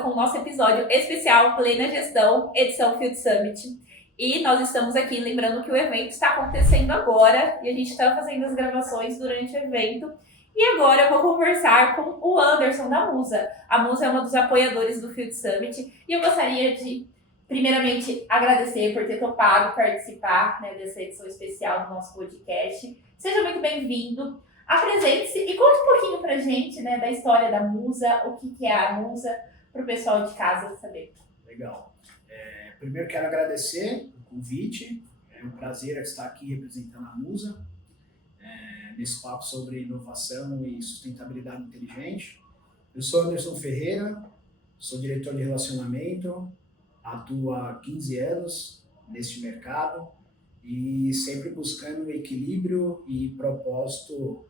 volta com o nosso episódio especial Plena Gestão, edição Field Summit. E nós estamos aqui lembrando que o evento está acontecendo agora e a gente está fazendo as gravações durante o evento. E agora eu vou conversar com o Anderson da Musa. A Musa é uma dos apoiadores do Field Summit e eu gostaria de, primeiramente, agradecer por ter topado participar, né, dessa edição especial do nosso podcast. Seja muito bem-vindo. Apresente-se e conte um pouquinho pra gente, né, da história da Musa, o que é a Musa, para o pessoal de casa saber. Legal. Primeiro quero agradecer o convite, é um prazer estar aqui representando a Musa, nesse papo sobre inovação e sustentabilidade inteligente. Eu sou Anderson Ferreira, sou diretor de relacionamento, atuo há 15 anos neste mercado e sempre buscando equilíbrio e propósito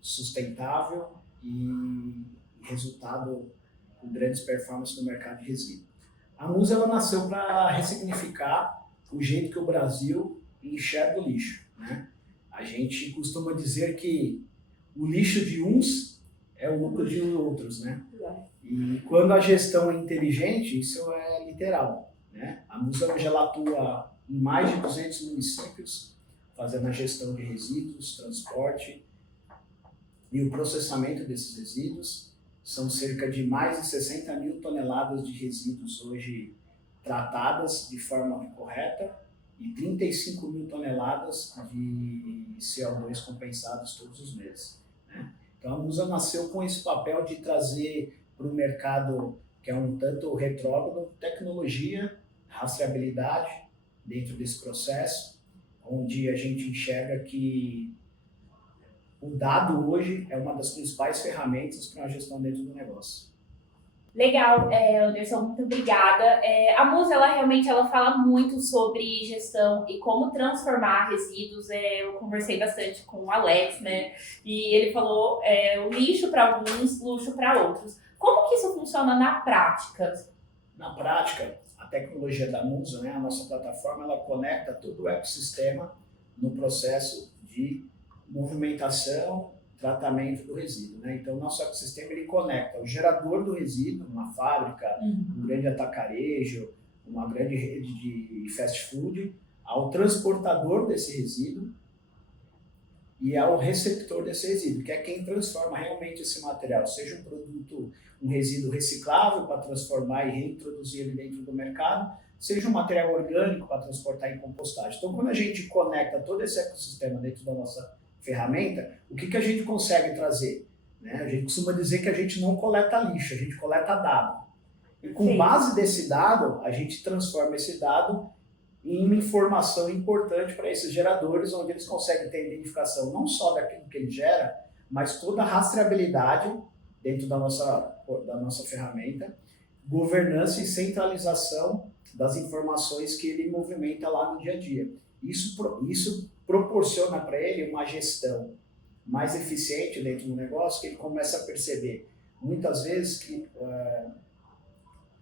sustentável e resultado com grandes performances no mercado de resíduos. A Musa ela nasceu para ressignificar o jeito que o Brasil enxerga o lixo, né? A gente costuma dizer que o lixo de uns é o lucro de outros, né? E quando a gestão é inteligente, isso é literal, né? A Musa hoje ela atua em mais de 200 municípios, fazendo a gestão de resíduos, transporte e o processamento desses resíduos. São cerca de mais de 60 mil toneladas de resíduos hoje tratadas de forma correta e 35 mil toneladas de CO2 compensados todos os meses, né? Então a Musa nasceu com esse papel de trazer para o mercado, que é um tanto retrógrado, tecnologia, rastreabilidade dentro desse processo, onde a gente enxerga que o dado hoje é uma das principais ferramentas para a gestão dentro do negócio. Legal, Anderson, muito obrigada. A Musa, ela fala muito sobre gestão e como transformar resíduos. Eu conversei bastante com o Alex, né? E ele falou o lixo para alguns, luxo para outros. Como que isso funciona na prática? Na prática, a tecnologia da Musa, né, a nossa plataforma, ela conecta todo o ecossistema no processo de movimentação, tratamento do resíduo, né? Então, o nosso ecossistema ele conecta o gerador do resíduo, uma fábrica, um grande atacarejo, uma grande rede de fast food, ao transportador desse resíduo e ao receptor desse resíduo, que é quem transforma realmente esse material, seja um produto, um resíduo reciclável para transformar e reintroduzir ele dentro do mercado, seja um material orgânico para transportar em compostagem. Então, quando a gente conecta todo esse ecossistema dentro da nossa ferramenta, o que a gente consegue trazer? Né? A gente costuma dizer que a gente não coleta lixo, a gente coleta dado. E com base desse dado, a gente transforma esse dado em uma informação importante para esses geradores, onde eles conseguem ter identificação não só daquilo que ele gera, mas toda a rastreabilidade dentro da nossa ferramenta, governança e centralização das informações que ele movimenta lá no dia a dia. Isso proporciona para ele uma gestão mais eficiente dentro do negócio, que ele começa a perceber muitas vezes que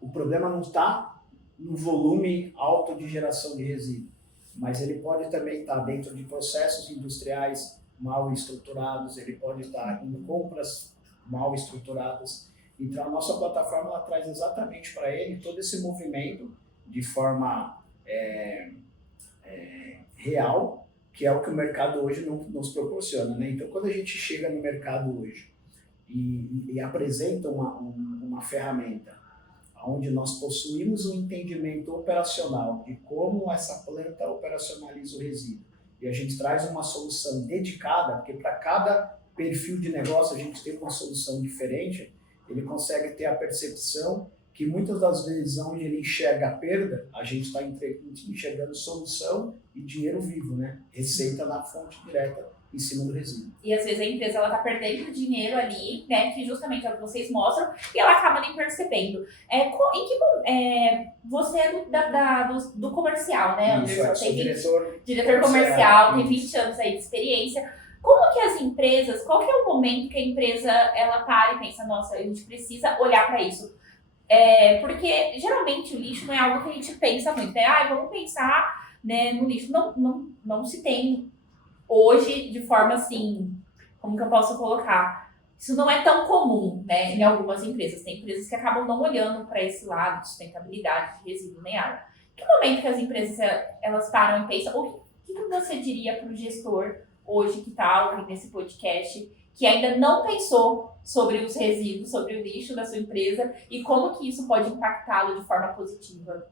o problema não está no volume alto de geração de resíduo, mas ele pode também estar dentro de processos industriais mal estruturados, ele pode estar em compras mal estruturadas. Então a nossa plataforma ela traz exatamente para ele todo esse movimento de forma real, que é o que o mercado hoje não nos proporciona, né? Então, quando a gente chega no mercado hoje e apresenta uma ferramenta onde nós possuímos um entendimento operacional de como essa planta operacionaliza o resíduo, e a gente traz uma solução dedicada, porque para cada perfil de negócio a gente tem uma solução diferente, ele consegue ter a percepção que muitas das vezes onde ele enxerga a perda, a gente está enxergando solução e dinheiro vivo, né? Receita na fonte direta em cima do resíduo. E às vezes a empresa está perdendo dinheiro ali, né? Que justamente é o que vocês mostram, e ela acaba nem percebendo. Você é do comercial, né? Isso, eu sou diretor comercial, tem 20 anos aí de experiência. Como que as empresas, qual que é o momento que a empresa ela para e pensa, nossa, a gente precisa olhar para isso? Porque geralmente o lixo não é algo que a gente pensa muito, né? Vamos pensar, né, no lixo. Não se tem hoje de forma assim, como que eu posso colocar? Isso não é tão comum, né, em algumas empresas. Tem empresas que acabam não olhando para esse lado de sustentabilidade, de resíduo nem água. Que momento que as empresas elas param e pensam, o que você diria para o gestor hoje que está ouvindo esse podcast, que ainda não pensou sobre os resíduos, sobre o lixo da sua empresa e como que isso pode impactá-lo de forma positiva?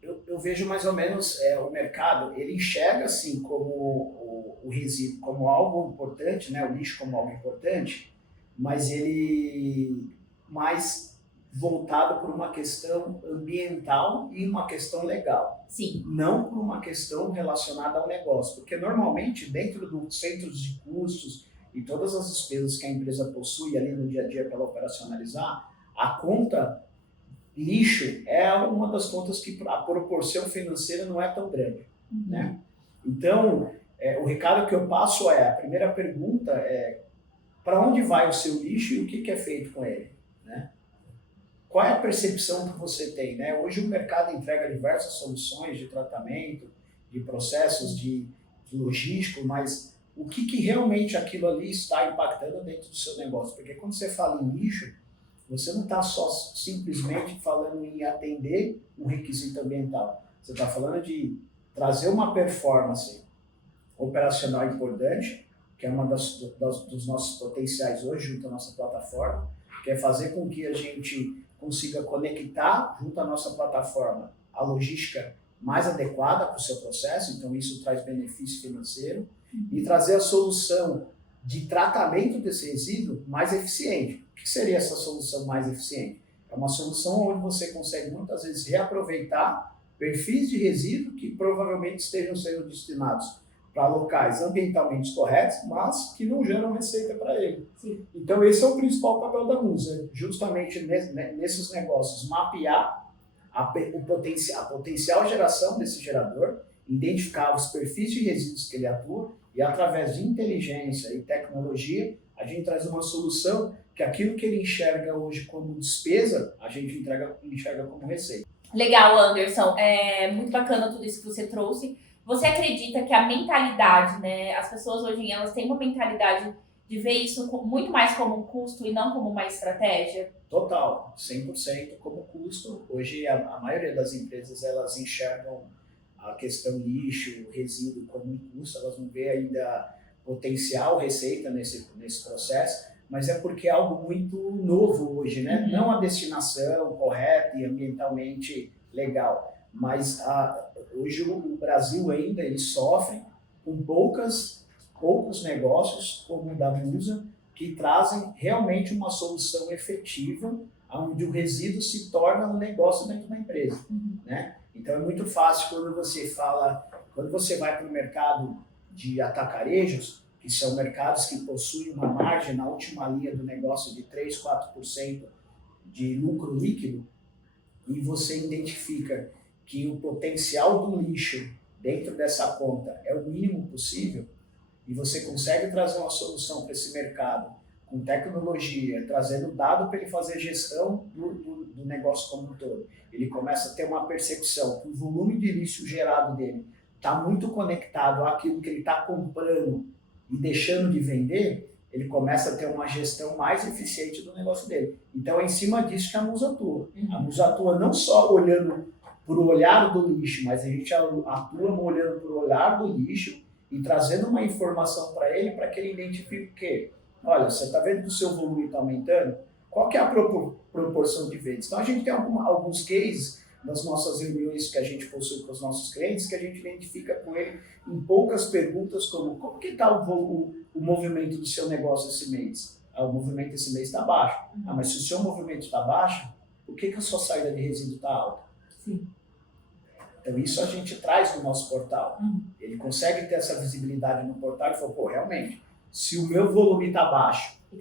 Eu vejo mais ou menos o mercado, ele enxerga assim como o resíduo como algo importante, né, o lixo como algo importante, mas ele mais voltado por uma questão ambiental e uma questão legal. Sim. Não por uma questão relacionada ao negócio, porque normalmente dentro dos centros de custos e todas as despesas que a empresa possui ali no dia a dia para ela operacionalizar, a conta lixo é uma das contas que a proporção financeira não é tão grande, né? Então, o recado que eu passo a primeira pergunta é para onde vai o seu lixo e o que é feito com ele, né? Qual é a percepção que você tem, né? Hoje o mercado entrega diversas soluções de tratamento, de processos de logístico, mas o que realmente aquilo ali está impactando dentro do seu negócio? Porque quando você fala em lixo, você não está só simplesmente falando em atender um requisito ambiental. Você está falando de trazer uma performance operacional importante, que é uma dos nossos potenciais hoje junto à nossa plataforma, que é fazer com que a gente consiga conectar junto à nossa plataforma a logística mais adequada para o seu processo, então isso traz benefício financeiro, e trazer a solução de tratamento desse resíduo mais eficiente. O que seria essa solução mais eficiente? É uma solução onde você consegue muitas vezes reaproveitar perfis de resíduo que provavelmente estejam sendo destinados para locais ambientalmente corretos, mas que não geram receita para ele. Sim. Então esse é o principal papel da Musa, justamente nesses negócios, mapear a potencial geração desse gerador, identificar os perfis de resíduos que ele atua e através de inteligência e tecnologia a gente traz uma solução que aquilo que ele enxerga hoje como despesa, a gente enxerga como receita. Legal, Anderson. É muito bacana tudo isso que você trouxe. Você acredita que a mentalidade, né? As pessoas hoje elas têm uma mentalidade de ver isso muito mais como um custo e não como uma estratégia? Total, 100% como custo. Hoje a maioria das empresas elas enxergam a questão lixo, resíduo como um custo, elas não vê ainda potencial receita nesse processo, mas é porque é algo muito novo hoje, né? Uhum. Não a destinação correta e ambientalmente legal, mas hoje o Brasil ainda ele sofre com poucos negócios como o da Musa que trazem realmente uma solução efetiva onde o resíduo se torna um negócio dentro da empresa, né? Então é muito fácil quando você vai para o mercado de atacarejos, que são mercados que possuem uma margem na última linha do negócio de 3, 4% de lucro líquido, e você identifica que o potencial do lixo dentro dessa conta é o mínimo possível, e você consegue trazer uma solução para esse mercado com tecnologia, trazendo dado para ele fazer gestão do negócio como um todo. Ele começa a ter uma percepção que o volume de lixo gerado dele está muito conectado àquilo que ele está comprando e deixando de vender, ele começa a ter uma gestão mais eficiente do negócio dele. Então é em cima disso que a Musa atua. A Musa atua não só olhando por o olhar do lixo, mas a gente atua olhando por o olhar do lixo e trazendo uma informação para ele, para que ele identifique o quê? Olha, você está vendo que o seu volume está aumentando? Qual que é a proporção de vendas? Então a gente tem alguns cases nas nossas reuniões que a gente possui com os nossos clientes, que a gente identifica com ele em poucas perguntas como que está o movimento do seu negócio esse mês? O movimento esse mês está baixo. Mas se o seu movimento está baixo, por que a sua saída de resíduo está alta? Sim. Então isso a gente traz no nosso portal. Ele consegue ter essa visibilidade no portal e fala, pô, realmente, se o meu volume está baixo e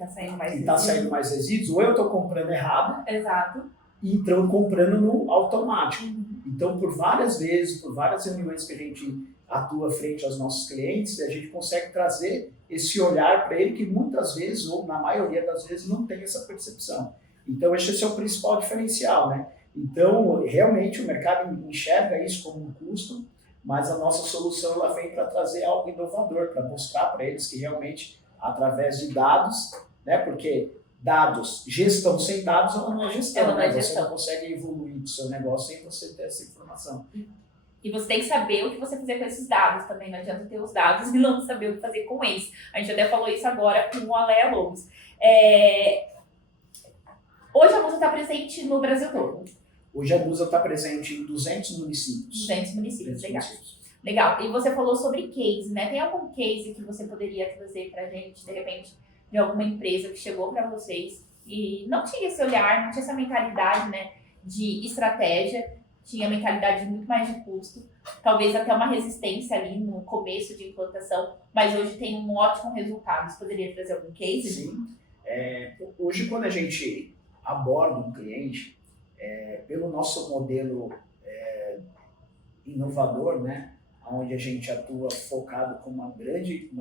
está saindo mais resíduos, ou eu estou comprando errado, exato, e então comprando no automático. Então, por várias vezes, por várias reuniões que a gente atua frente aos nossos clientes, a gente consegue trazer esse olhar para ele que muitas vezes, ou na maioria das vezes, não tem essa percepção. Então, esse é o principal diferencial, né? Então, realmente, o mercado enxerga isso como um custo, mas a nossa solução ela vem para trazer algo inovador, para mostrar para eles que realmente, através de dados, né? Porque dados, gestão sem dados, ela não é gestão, Ela não é né? Você gestão. não consegue evoluir o seu negócio sem você ter essa informação. E você tem que saber o que você fazer com esses dados também. Não adianta ter os dados e não saber o que fazer com eles. A gente até falou isso agora com o Alea Lobos. Hoje a Musa está presente no Brasil todo. Hoje a Musa está presente em 200 municípios. 200 municípios, 200 legal. municípios. Legal. E você falou sobre case, né? Tem algum case que você poderia trazer pra gente, de repente, de alguma empresa que chegou para vocês e não tinha esse olhar, não tinha essa mentalidade, né, de estratégia, tinha mentalidade de muito mais de custo, talvez até uma resistência ali no começo de implantação, mas hoje tem um ótimo resultado. Você poderia trazer algum case? Sim. Hoje, quando a gente aborda um cliente, pelo nosso modelo inovador, né, onde a gente atua focado com uma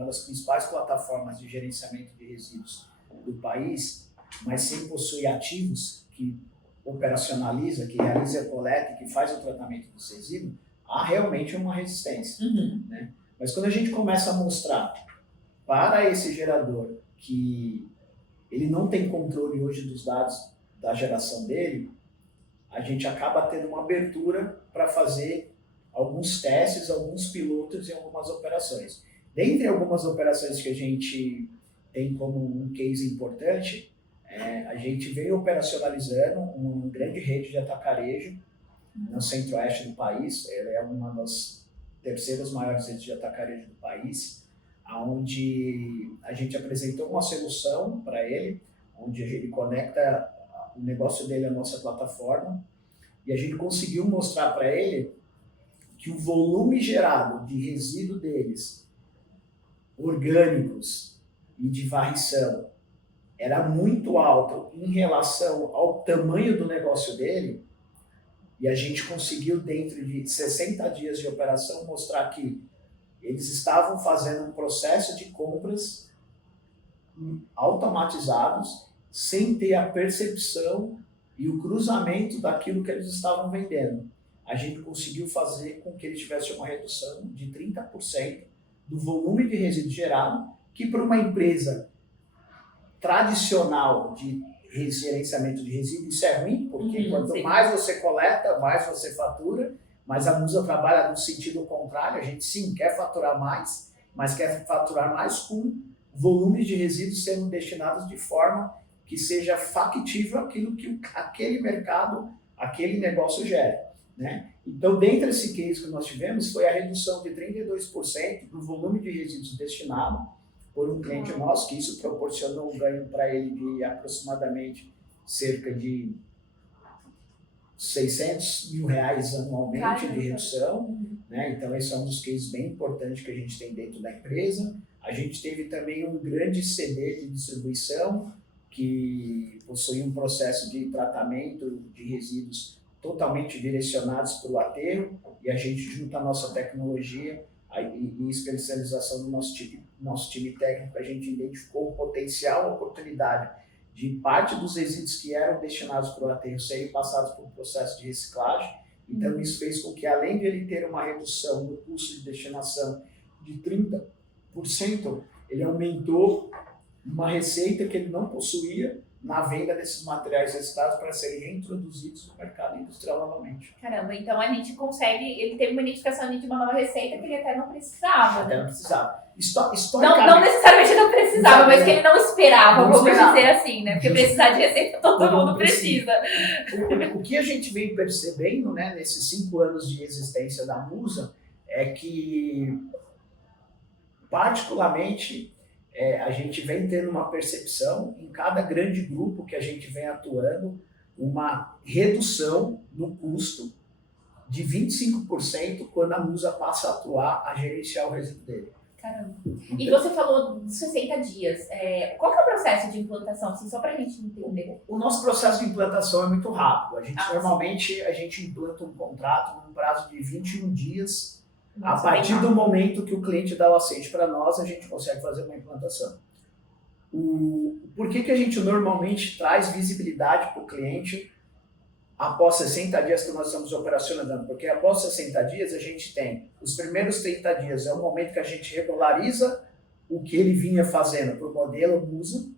das principais plataformas de gerenciamento de resíduos do país, mas sem possuir ativos que operacionaliza, que realiza a coleta, que faz o tratamento dos resíduos, há realmente uma resistência. Né? Mas quando a gente começa a mostrar para esse gerador que ele não tem controle hoje dos dados da geração dele, a gente acaba tendo uma abertura para fazer alguns testes, alguns pilotos e algumas operações. Dentre algumas operações que a gente tem como um case importante, a gente veio operacionalizando uma grande rede de atacarejo no centro-oeste do país. Ela é uma das terceiras maiores redes de atacarejo do país, onde a gente apresentou uma solução para ele, onde ele conecta o negócio dele à nossa plataforma, e a gente conseguiu mostrar para ele que o volume gerado de resíduo deles, orgânicos e de varrição, era muito alto em relação ao tamanho do negócio dele, e a gente conseguiu, dentro de 60 dias de operação, mostrar que eles estavam fazendo um processo de compras automatizados, sem ter a percepção e o cruzamento daquilo que eles estavam vendendo. A gente conseguiu fazer com que ele tivesse uma redução de 30% do volume de resíduo gerado, que para uma empresa tradicional de gerenciamento de resíduos, isso é ruim, porque quanto mais você coleta, mais você fatura, mas a Musa trabalha no sentido contrário. A gente sim quer faturar mais, mas quer faturar mais com volumes de resíduos sendo destinados de forma que seja factível aquilo que aquele mercado, aquele negócio gera. Né? Então, dentro desse case que nós tivemos, foi a redução de 32% do volume de resíduos destinado por um cliente nosso, que isso proporcionou um ganho para ele de aproximadamente cerca de R$600 mil anualmente de redução. Né? Então, esse é um dos cases bem importantes que a gente tem dentro da empresa. A gente teve também um grande CD de distribuição, que possui um processo de tratamento de resíduos totalmente direcionados para o aterro, e a gente junta a nossa tecnologia e especialização do nosso time técnico, a gente identificou o potencial, a oportunidade de parte dos resíduos que eram destinados para o aterro serem passados por um processo de reciclagem. Então, isso fez com que, além de ele ter uma redução no custo de destinação de 30%, ele aumentou uma receita que ele não possuía na venda desses materiais reciclados para serem reintroduzidos no mercado industrial novamente. Caramba, então a gente consegue, ele teve uma identificação de uma nova receita que ele até não precisava. Até né? não precisava. Não necessariamente não precisava, mas que ele não esperava, vamos dizer assim, né? Porque precisar de receita todo mundo precisa. O que a gente vem percebendo, né, nesses 5 anos de existência da Musa é que, particularmente, a gente vem tendo uma percepção em cada grande grupo que a gente vem atuando, uma redução no custo de 25% quando a Musa passa a atuar, a gerenciar o resíduo dele. Caramba. E você falou de 60 dias. Qual que é o processo de implantação, assim, só para a gente entender? O nosso processo de implantação é muito rápido. Normalmente a gente implanta um contrato num prazo de 21 dias. Nossa, a partir do momento que o cliente dá o aceite para nós, a gente consegue fazer uma implantação. Por que a gente normalmente traz visibilidade para o cliente após 60 dias que nós estamos operacionando? Porque após 60 dias a gente tem os primeiros 30 dias, é o momento que a gente regulariza o que ele vinha fazendo para o modelo Musa,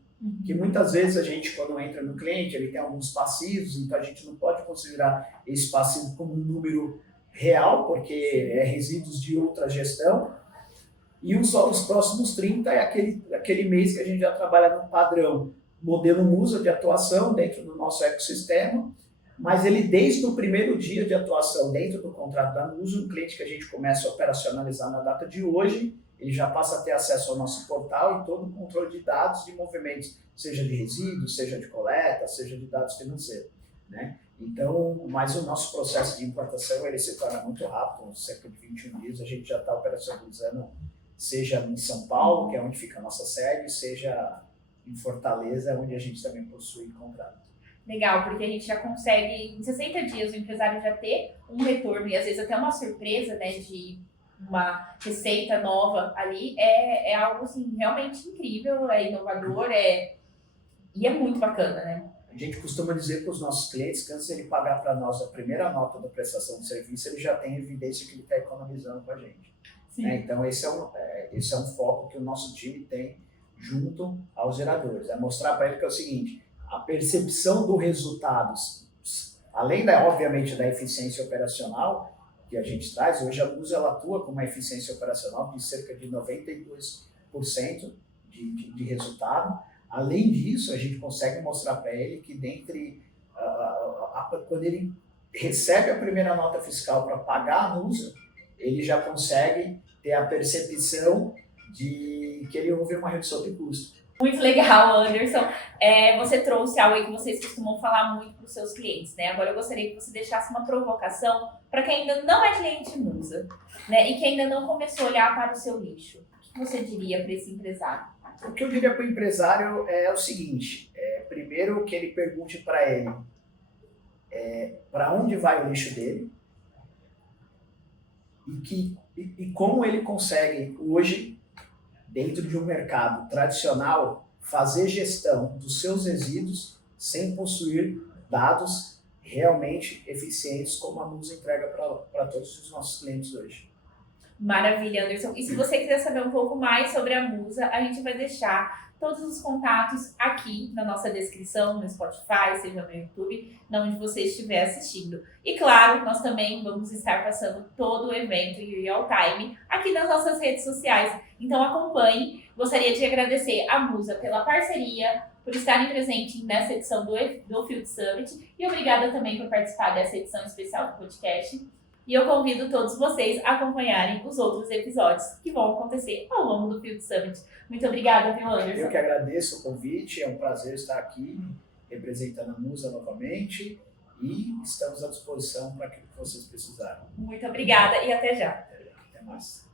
Que muitas vezes a gente, quando entra no cliente, ele tem alguns passivos, então a gente não pode considerar esse passivo como um número real, porque é resíduos de outra gestão. E os próximos 30 é aquele mês que a gente já trabalha no padrão modelo Musa de atuação dentro do nosso ecossistema, mas ele, desde o primeiro dia de atuação dentro do contrato da Musa, um cliente que a gente começa a operacionalizar na data de hoje, ele já passa a ter acesso ao nosso portal e todo o controle de dados de movimentos, seja de resíduos, seja de coleta, seja de dados financeiros, né? Então, mas o nosso processo de importação ele se torna muito rápido, cerca de 21 dias a gente já está operacionalizando, seja em São Paulo, que é onde fica a nossa sede, seja em Fortaleza, onde a gente também possui contrato. Legal, porque a gente já consegue, em 60 dias, o empresário já ter um retorno e às vezes até uma surpresa, né, de uma receita nova ali, é algo assim, realmente incrível, é inovador, e é muito bacana, né? A gente costuma dizer para os nossos clientes que antes de ele pagar para nós a primeira nota da prestação de serviço, ele já tem evidência que ele está economizando com a gente. Então, esse é um foco que o nosso time tem junto aos geradores. É mostrar para ele que é o seguinte, a percepção do resultado, além, obviamente, da eficiência operacional que a gente traz, hoje a Musa ela atua com uma eficiência operacional de cerca de 92% de resultado. Além disso, a gente consegue mostrar para ele que quando ele recebe a primeira nota fiscal para pagar a Musa, ele já consegue ter a percepção de que ele houve uma redução de custo. Muito legal, Anderson. Você trouxe algo aí que vocês costumam falar muito para os seus clientes, né? Agora eu gostaria que você deixasse uma provocação para quem ainda não é cliente Musa, né? E que ainda não começou a olhar para o seu lixo. O que você diria para esse empresário? O que eu diria para o empresário é o seguinte, primeiro que ele pergunte para ele para onde vai o lixo dele e como ele consegue hoje, dentro de um mercado tradicional, fazer gestão dos seus resíduos sem possuir dados realmente eficientes como a Musa entrega para todos os nossos clientes hoje. Maravilha, Anderson. E se você quiser saber um pouco mais sobre a Musa, a gente vai deixar todos os contatos aqui na nossa descrição, no Spotify, seja no YouTube, onde você estiver assistindo. E claro, nós também vamos estar passando todo o evento em real time aqui nas nossas redes sociais. Então acompanhe. Gostaria de agradecer a Musa pela parceria, por estarem presentes nessa edição do Field Summit e obrigada também por participar dessa edição especial do podcast. E eu convido todos vocês a acompanharem os outros episódios que vão acontecer ao longo do Field Summit. Muito obrigada, viu, Anderson? Eu que agradeço o convite, é um prazer estar aqui representando a Musa novamente e estamos à disposição para aquilo que vocês precisarem. Muito obrigada e até já. Até mais.